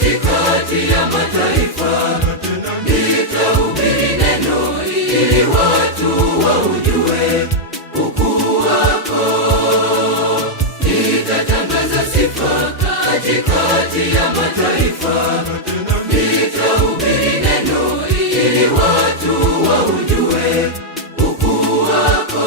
katikati ya mataifa. Nitahubiri neno ili watu waujue ukuu wako. Nitatangaza sifa katikati ya mataifa. Nitahubiri neno ili watu waujue ukuu wako.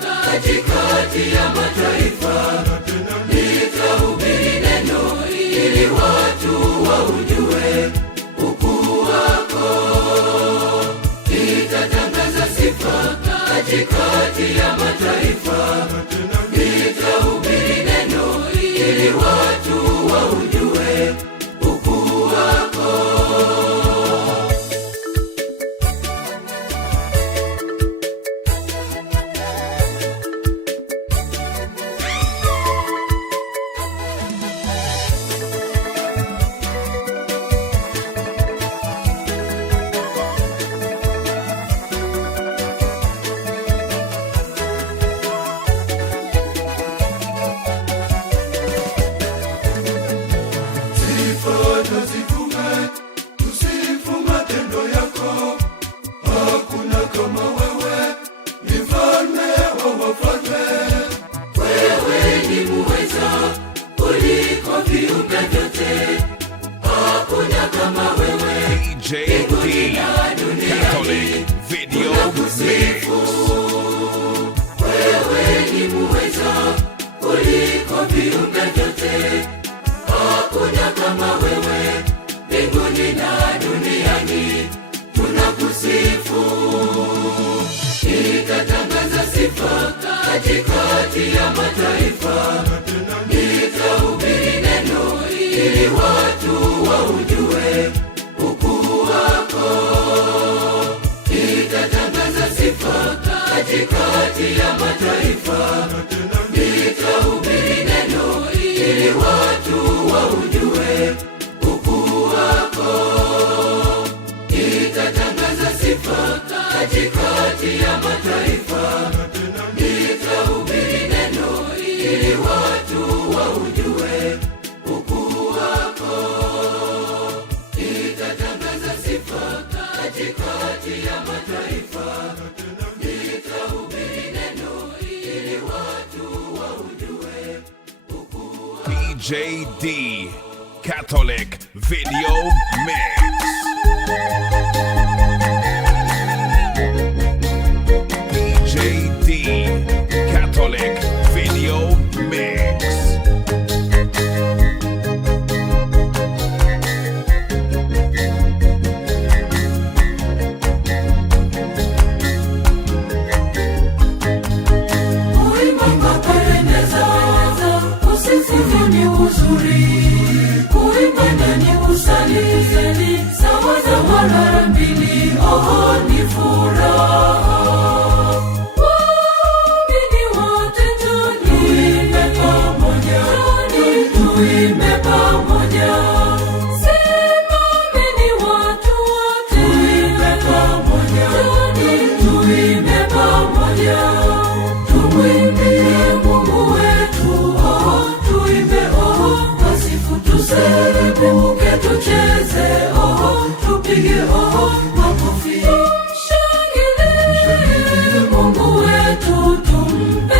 Katikati ya mataifa, nitahubiri neno ili watu waujue ukuu wako. Nitatangaza sifa katikati ya mataifa, nitahubiri neno ili watu waujue ukuu wako. DJ Catholic Video Mix. Wewe ni muweza kuliko viumbe vyote. Hakuna kama wewe mbinguni na duniani. Tunakusifu. Nitatangaza sifa katikati ya mataifa. Nitahubiri neno ili watu waujue ukuu wako. Nitatangaza sifa katikati ya mataifa. Nitahubiri neno ili watu waujue ukuu wako. Nitatangaza sifa katikati ya mataifa. Nitahubiri neno ili watu waujue ukuu wako. Nitatangaza sifa katikati ya mataifa. Nitahubiri neno ili watu waujue ukuu wako. DJ D Catholic Video Mix. DJ D Catholic Video Mix. Kuimba ndani usali sawa za mara mbili, oh ni furaha. Waamini wote tuimbe pamoja, tuimbe pamoja. Simameni watu wote, tuimbe pamoja, tuimbe pamoja. Tumwimbie Mungu wetu, oh tuimbe, oh tuserebuke tucheze, oh tupige, oh makofi. Tumshangilie Mungu wetu, tumpe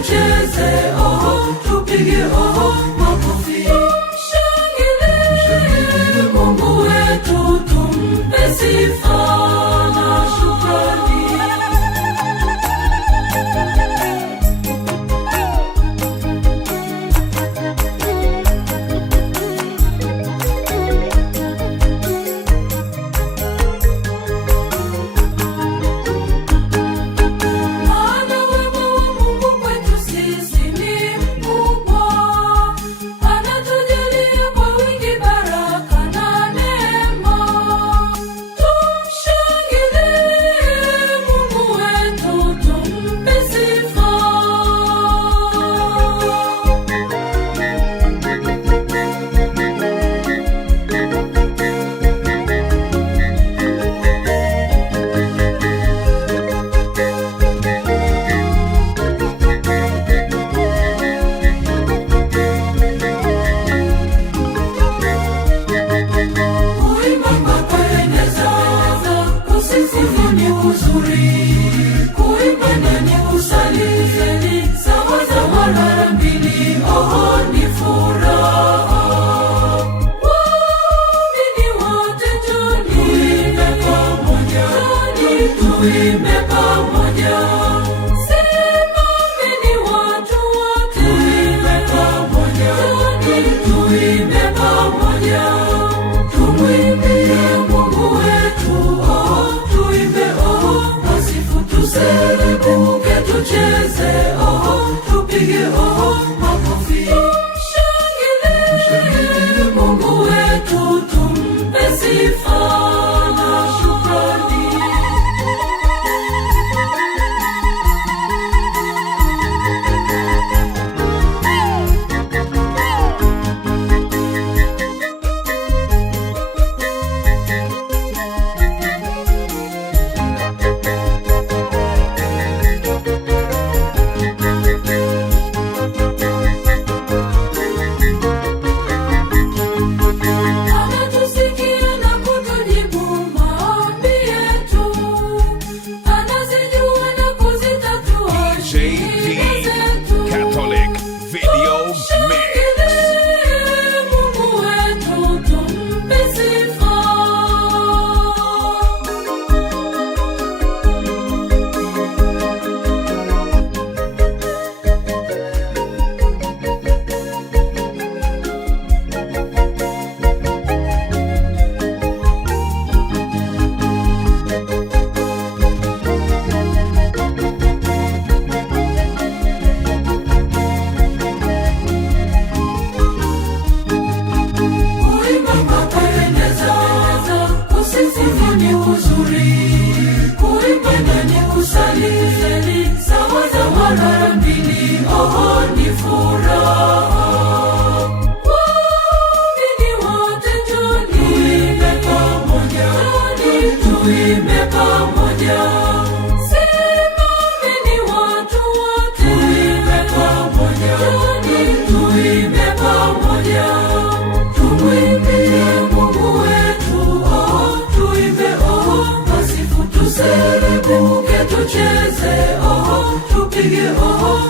tucheze, oh, tupige, oh, makofi. Tumshangilie Mungu wetu, tumpe sifa na shukrani. Tuimbe pamoja, simameni watu wote, tuimbe pamoja, tuimbe pamoja, tumwimbie Mungu wetu, oh, tuimbe, oh, wasifu tuserebuke, tucheze, oh, tupige, oh, makofi. Tumshangilie Mungu wetu, tumpe sifa na shukrani. Tuimbe pamoja, simameni watu wote, tuimbe pamoja, tuimbe pamoja, tumwimbie Mungu wetu, oh, tuimbe, oh, wasifu tuserebuke, tucheze, oh, tupige, oh,